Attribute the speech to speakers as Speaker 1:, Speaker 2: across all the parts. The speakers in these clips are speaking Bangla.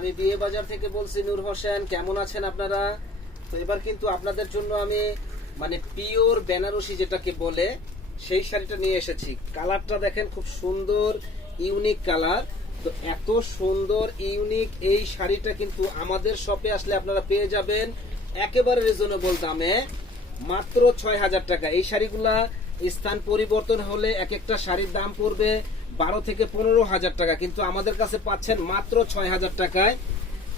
Speaker 1: আমি বিয়ে বাজার থেকে বলছি নূর হোসেন, কেমন আছেন আপনারা? তো এবার কিন্তু আপনাদের জন্য আমি মানে পিওর বেনারসি যেটাকে বলে, সেই শাড়িটা নিয়ে এসেছি। কালারটা দেখেন খুব সুন্দর, ইউনিক কালার। তো এত সুন্দর, ইউনিক এই শাড়িটা কিন্তু আমাদের শপে আসলে আপনারা পেয়ে যাবেন একেবারে রিজনেবল দামে মাত্র ছয় হাজার টাকা। এই শাড়িগুলা স্থান পরিবর্তন হলে এক একটা শাড়ির দাম পড়বে বারো থেকে পনেরো হাজার টাকা। কিন্তু আমাদের কাছে পাচ্ছেন মাত্র ছয় হাজার টাকায়।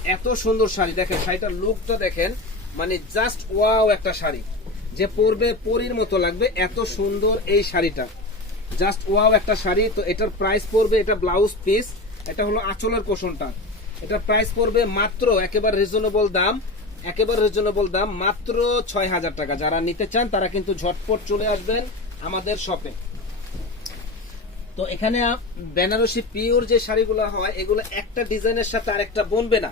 Speaker 1: এত সুন্দর শাড়ি। দেখেন, শাড়িটার লুকটা দেখেন মানে জাস্ট ওয়াও একটা শাড়ি। যে পরবে পরির মতো লাগবে, এত সুন্দর এই শাড়িটা। জাস্ট ওয়াও একটা শাড়ি, তো এটার প্রাইস পড়বে, এটা ব্লাউজ পিস এটা হলো আঁচলের পোষণটা। এটার প্রাইস পড়বে মাত্র একেবারে রিজনেবল দাম, একেবারে রিজনেবল দাম মাত্র ছয় হাজার টাকা। যারা নিতে চান, তারা কিন্তু ঝটপট চলে আসবেন। আমাদের শপে। তো এখানে বেনারসি পিওর যে শাড়িগুলো হয়, এগুলো একটা ডিজাইনের সাথে আরেকটা বনবে না।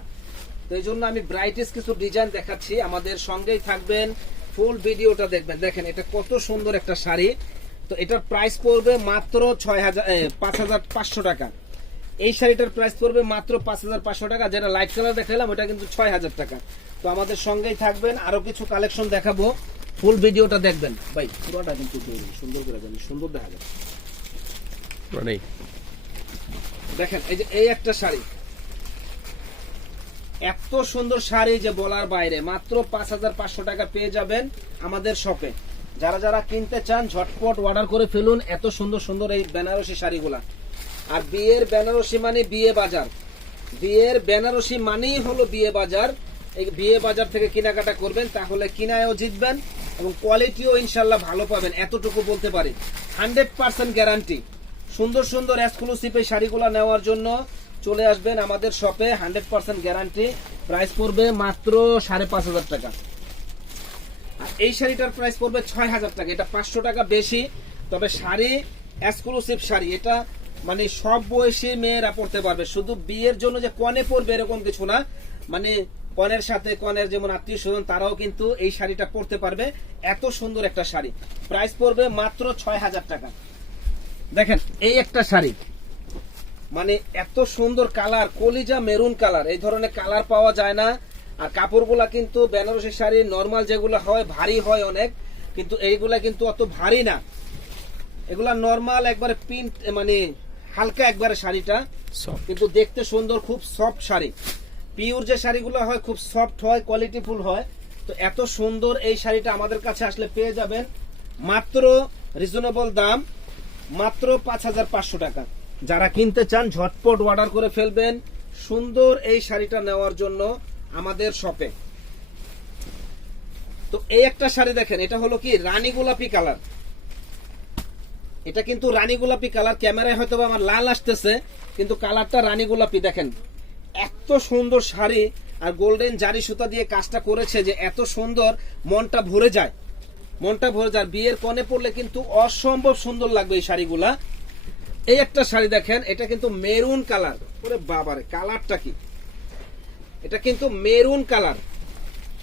Speaker 1: তো এই জন্য আমি ব্রাইটিস কিছু ডিজাইন দেখাচ্ছি। আমাদের সঙ্গেই থাকবেন ফুল ভিডিওটা দেখবেন। দেখেন, এটা কত সুন্দর একটা শাড়ি। তো এটার প্রাইস পড়বে মাত্র ছয় হাজার পাঁচ হাজার পাঁচশো টাকা। এই শাড়িটার প্রাইস পড়বে মাত্র পাঁচ হাজার পাঁচশো টাকা। যেটা লাইট কালার দেখালাম, ওটা কিন্তু ছয় হাজার টাকা। তো আমাদের সঙ্গেই থাকবেন। আরও কিছু কালেকশন দেখাবো। ফুল ভিডিওটা দেখবেন। ভাই পুরোটা কিন্তু সুন্দর করে জানি সুন্দর দেখা যায়।
Speaker 2: মানে?
Speaker 1: দেখেন এই যে এই একটা শাড়ি। এত সুন্দর শাড়ি যে বলার বাইরে মাত্র পাঁচ হাজার পাঁচশো টাকা পেয়ে যাবেন আমাদের শপে। যারা যারা কিনতে চান ঝটপট অর্ডার করে ফেলুন এত সুন্দর সুন্দর এই বেনারসি শাড়িগুলা। আর বিয়ের বেনারসি মানে বিয়ে বাজার। বিয়ের বেনারসি মানেই হলো বিয়ে বাজার। এই বিয়ে বাজার থেকে কেনাকাটা করবেন তাহলে কিনায়ও জিতবেন। এবং কোয়ালিটিও ইনশাল্লাহ ভালো পাবেন, এতটুকু বলতে পারি। হান্ড্রেড পার্সেন্ট গ্যারান্টি সুন্দর সুন্দর এক্সক্লুসিভ এই শাড়িগুলো নেওয়ার জন্য চলে আসবেন আমাদের শপে হান্ড্রেড পার্সেন্ট গ্যারান্টি প্রাইস পড়বে মাত্র সাড়ে পাঁচ হাজার টাকা। আর এই শাড়িটার প্রাইস পড়বে ছয় হাজার টাকা। এটা পাঁচশো টাকা বেশি, তবে শাড়ি এক্সক্লুসিভ শাড়ি, এটা মানে সব বয়সী মেয়েরা পড়তে পারবে। শুধু বিয়ের জন্য যে কনে পরবে এরকম কিছু না মানে কনের সাথে কনের যেমন আত্মীয় স্বজন তারাও কিন্তু এই শাড়িটা পরতে পারবে। এত সুন্দর একটা শাড়ি। প্রাইস পড়বে মাত্র ছয় হাজার টাকা। দেখেন এই একটা শাড়ি। মানে এত সুন্দর কালার কলিজা মেরুন কালার। এই ধরনের কালার পাওয়া যায় না। আর কাপড়গুলা কিন্তু বেনারসি শাড়ি নর্মাল যেগুলো হয় ভারী হয় অনেক। কিন্তু এইগুলা কিন্তু অত ভারী না। এগুলা নর্মাল একবারে প্রিন্ট মানে হালকা একবারে শাড়িটা। কিন্তু দেখতে সুন্দর খুব সফট শাড়ি। পিওর যে শাড়িগুলো হয়, খুব সফট হয় কোয়ালিটিফুল হয়, তো এত সুন্দর এই শাড়িটা আমাদের কাছে আসলে পেয়ে যাবেন। মাত্র রিজনেবল দাম, মাত্র পাঁচ হাজার পাঁচশো টাকা। যারা কিনতে চান, ঝটপট অর্ডার করে ফেলবেন সুন্দর এই শাড়িটা নেওয়ার জন্য আমাদের শপে তো এই একটা শাড়ি দেখেন, এটা হলো কি, রানী গোলাপি কালার। এটা কিন্তু রানী গোলাপি কালার, ক্যামেরায় হয়তো আমার লাল আসতেছে, কিন্তু কালারটা রানী গোলাপি, দেখেন। এত সুন্দর শাড়ি আর গোল্ডেন জারি সুতা দিয়ে কাজটা করেছে যে এত সুন্দর মনটা ভরে যায়। মনটা ভরে যায়। বিয়ের কনে পড়লে কিন্তু অসম্ভব সুন্দর লাগবে এই শাড়িগুলা। এই একটা শাড়ি দেখেন, এটা কিন্তু মেরুন কালার। ওরে বাবারে, কালারটা কি? এটা কিন্তু মেরুন কালার।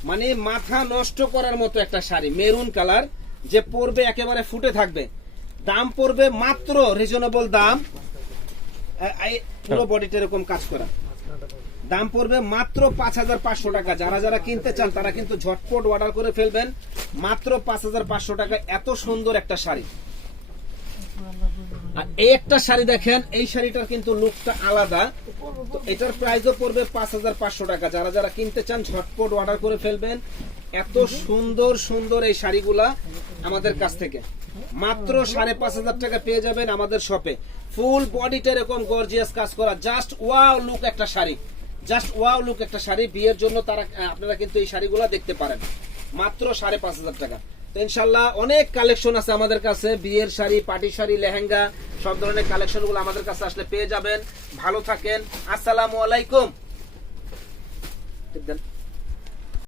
Speaker 1: মানে মাথা নষ্ট করার মতো একটা শাড়ি, মেরুন কালার, যে পরবে একেবারে ফুটে থাকবে। দাম পড়বে মাত্র রিজনেবল দাম। পুরো বডিটা এরকম কাজ করা। দাম পড়বে মাত্র পাঁচ হাজার পাঁচশো টাকা। যারা যারা কিনতে চান, তারা কিন্তু ঝটপট অর্ডার করে ফেলবেন। মাত্র পাঁচ হাজার পাঁচশো টাকা। এত সুন্দর একটা শাড়ি। আর এই একটা শাড়ি দেখেন, এই শাড়িটার কিন্তু লুকটা আলাদা। এটার প্রাইসও পড়বে পাঁচ হাজার পাঁচশো টাকা। যারা যারা কিনতে চান, ঝটপট অর্ডার করে ফেলবেন। এত সুন্দর সুন্দর এই শাড়িগুলা আমাদের কাছ থেকে। মাত্র সাড়ে পাঁচ হাজার টাকা পেয়ে যাবেন আমাদের শপে। ফুল বডিটা এরকম গর্জিয়াস কাজ করা। জাস্ট ওয়াও লুক একটা শাড়ি। জাস্ট ওয়াও লুক একটা শাড়ি। বিয়ের জন্য তারা আপনারা কিন্তু এই শাড়িগুলা দেখতে পারেন। মাত্র সাড়ে পাঁচ হাজার টাকা। ইনশাল্লাহ অনেক কালেকশন আছে আমাদের কাছে। বিয়ের শাড়ি পাটি শাড়ি, লেহেঙ্গা, সব ধরনের কালেকশনগুলো আমাদের কাছে আসলে পেয়ে যাবেন। ভালো থাকেন। আসসালামু আলাইকুম।